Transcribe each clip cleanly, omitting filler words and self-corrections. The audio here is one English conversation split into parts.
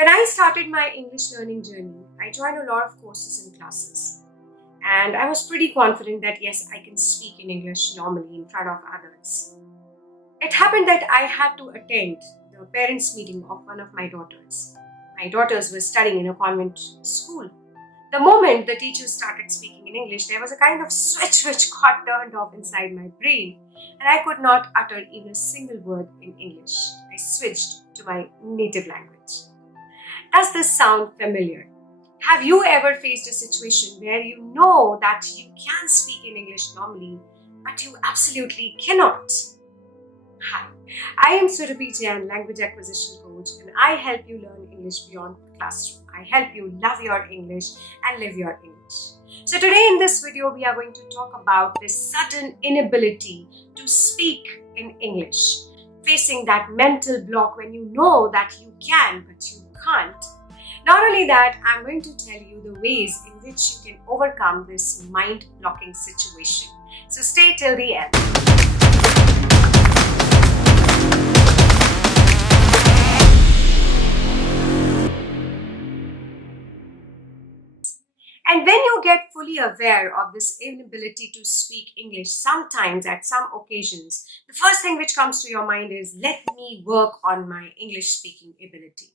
When I started my English learning journey, I joined a lot of courses and classes. And I was pretty confident that yes, I can speak in English normally in front of others. It happened that I had to attend the parents' meeting of one of my daughters. My daughters were studying in a convent school. The moment the teacher started speaking in English, there was a kind of switch which got turned off inside my brain, and I could not utter even a single word in English. I switched to my native language. Does this sound familiar? Have you ever faced a situation where you know that you can speak in English normally, but you absolutely cannot? Hi, I am Surabhi Jain, language acquisition coach, and I help you learn English beyond the classroom. I help you love your English and live your English. So today in this video, we are going to talk about this sudden inability to speak in English, facing that mental block when you know that you can, but you can't. Not only that, I'm going to tell you the ways in which you can overcome this mind-blocking situation. So stay till the end. And when you get fully aware of this inability to speak English, sometimes at some occasions, the first thing which comes to your mind is, let me work on my English speaking ability.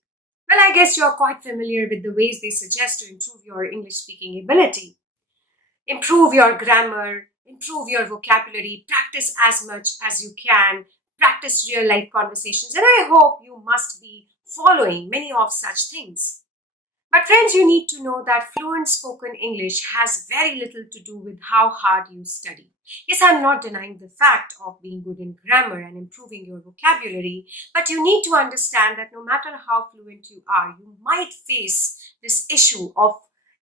Well, I guess you're quite familiar with the ways they suggest to improve your English speaking ability. Improve your grammar, improve your vocabulary, practice as much as you can, practice real life conversations, and I hope you must be following many of such things. But friends, you need to know that fluent spoken English has very little to do with how hard you study. Yes, I'm not denying the fact of being good in grammar and improving your vocabulary, but you need to understand that no matter how fluent you are, you might face this issue of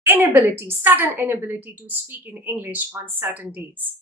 sudden inability to speak in English on certain days.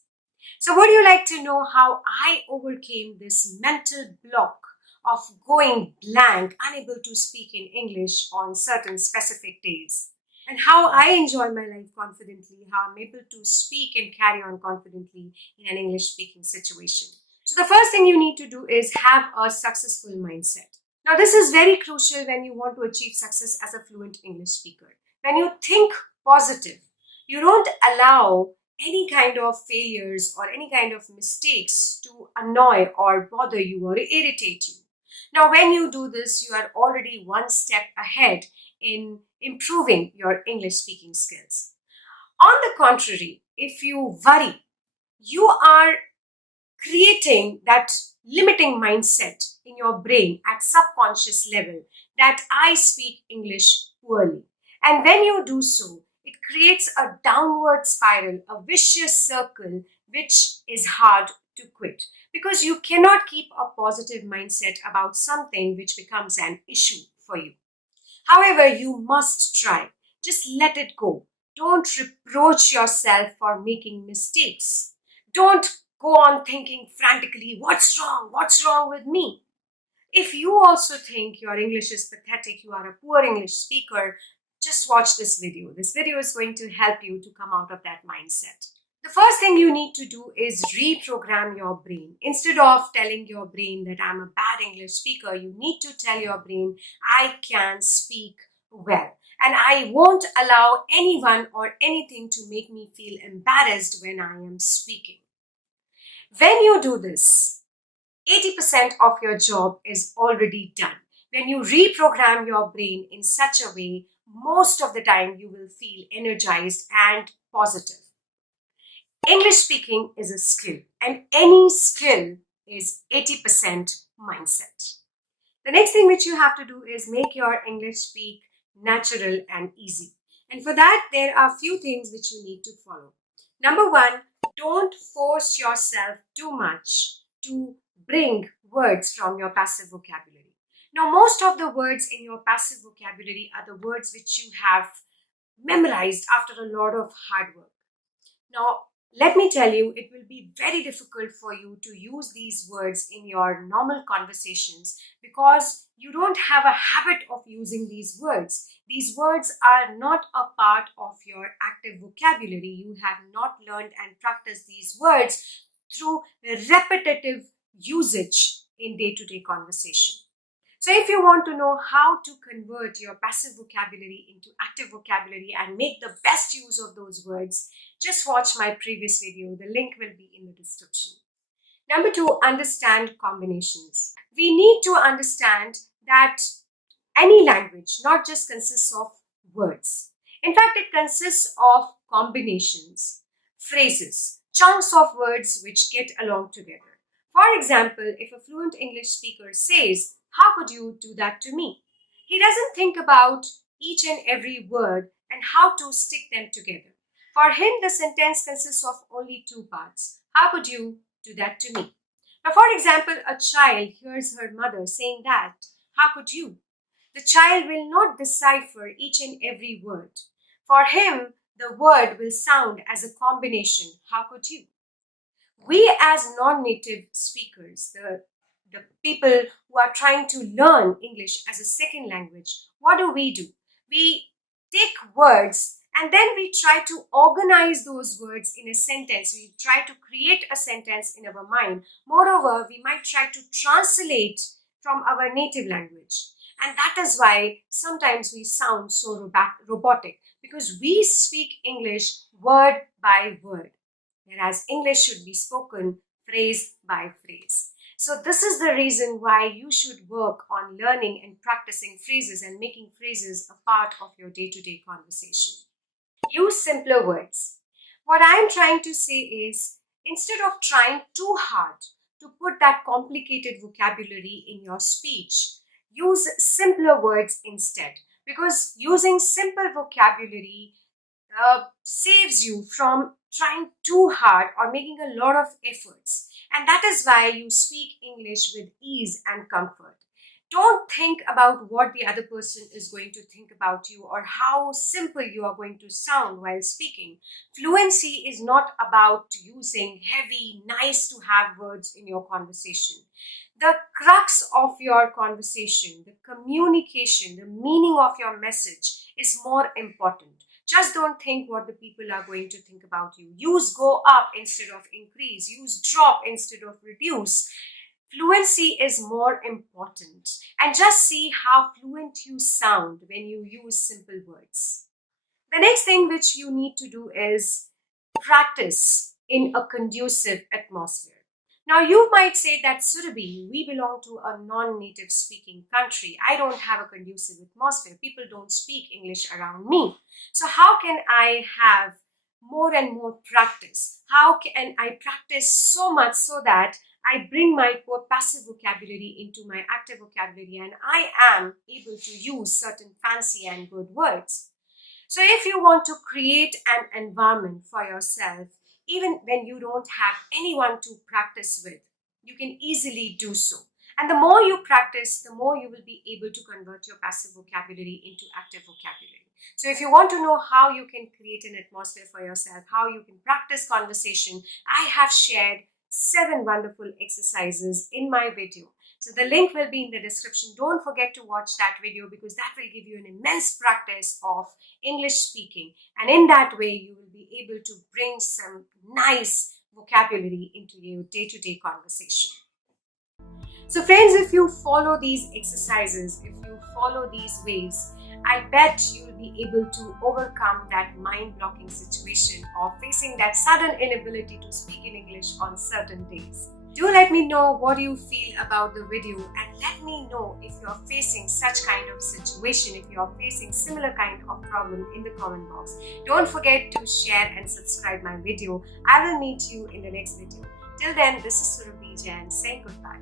So would you like to know how I overcame this mental block of going blank, unable to speak in English on certain specific days? And how I enjoy my life confidently, how I'm able to speak and carry on confidently in an English speaking situation. So the first thing you need to do is have a successful mindset. Now this is very crucial when you want to achieve success as a fluent English speaker. When you think positive, you don't allow any kind of failures or any kind of mistakes to annoy or bother you or irritate you. Now, when you do this, you are already one step ahead in improving your English speaking skills. On the contrary, if you worry, you are creating that limiting mindset in your brain at subconscious level that I speak English poorly. And when you do so, it creates a downward spiral, a vicious circle, which is hard to quit because you cannot keep a positive mindset about something which becomes an issue for you. However, you must try. Just let it go. Don't reproach yourself for making mistakes. Don't go on thinking frantically, what's wrong? What's wrong with me? If you also think your English is pathetic, you are a poor English speaker, just watch this video. This video is going to help you to come out of that mindset. The first thing you need to do is reprogram your brain. Instead of telling your brain that I'm a bad English speaker, you need to tell your brain, I can speak well. And I won't allow anyone or anything to make me feel embarrassed when I am speaking. When you do this, 80% of your job is already done. When you reprogram your brain in such a way, most of the time you will feel energized and positive. English speaking is a skill, and any skill is 80% mindset. The next thing which you have to do is make your English speak natural and easy. And for that, there are a few things which you need to follow. Number one, don't force yourself too much to bring words from your passive vocabulary. Now, most of the words in your passive vocabulary are the words which you have memorized after a lot of hard work. Now, let me tell you, it will be very difficult for you to use these words in your normal conversations because you don't have a habit of using these words. These words are not a part of your active vocabulary. You have not learned and practiced these words through repetitive usage in day-to-day conversation. So if you want to know how to convert your passive vocabulary into active vocabulary and make the best use of those words, just watch my previous video. The link will be in the description. Number 2, understand combinations. We need to understand that any language not just consists of words. In fact, it consists of combinations, phrases, chunks of words which get along together. For example, if a fluent English speaker says, "How could you do that to me?" He doesn't think about each and every word and how to stick them together. For him, the sentence consists of only two parts. How could you do that to me? Now, for example, a child hears her mother saying that, "How could you?" The child will not decipher each and every word. For him, the word will sound as a combination. How could you? We as non-native speakers, the people who are trying to learn English as a second language, what do? We take words and then we try to organize those words in a sentence. We try to create a sentence in our mind. Moreover, we might try to translate from our native language. And that is why sometimes we sound so robotic, because we speak English word by word, whereas English should be spoken phrase by phrase. So this is the reason why you should work on learning and practicing phrases and making phrases a part of your day-to-day conversation. Use simpler words. What I'm trying to say is, instead of trying too hard to put that complicated vocabulary in your speech, use simpler words instead. Because using simple vocabulary saves you from trying too hard or making a lot of efforts. And that is why you speak English with ease and comfort. Don't think about what the other person is going to think about you or how simple you are going to sound while speaking. Fluency is not about using heavy, nice to have words in your conversation. The crux of your conversation, the communication, the meaning of your message is more important. Just don't think what the people are going to think about you. Use go up instead of increase. Use drop instead of reduce. Fluency is more important. And just see how fluent you sound when you use simple words. The next thing which you need to do is practice in a conducive atmosphere. Now, you might say that, Surabhi, we belong to a non-native speaking country. I don't have a conducive atmosphere. People don't speak English around me. So how can I have more and more practice? How can I practice so much so that I bring my passive vocabulary into my active vocabulary and I am able to use certain fancy and good words? So if you want to create an environment for yourself, even when you don't have anyone to practice with, you can easily do so. And the more you practice, the more you will be able to convert your passive vocabulary into active vocabulary. So if you want to know how you can create an atmosphere for yourself, how you can practice conversation, I have shared 7 wonderful exercises in my video. So the link will be in the description. Don't forget to watch that video because that will give you an immense practice of English speaking. And in that way, you will be able to bring some nice vocabulary into your day-to-day conversation. So friends, if you follow these exercises, if you follow these ways, I bet you will be able to overcome that mind-blocking situation of facing that sudden inability to speak in English on certain days. Do let me know what you feel about the video and let me know if you're facing such kind of situation, if you're facing similar kind of problem in the comment box. Don't forget to share and subscribe my video. I will meet you in the next video. Till then, this is Surabhi Jain saying goodbye.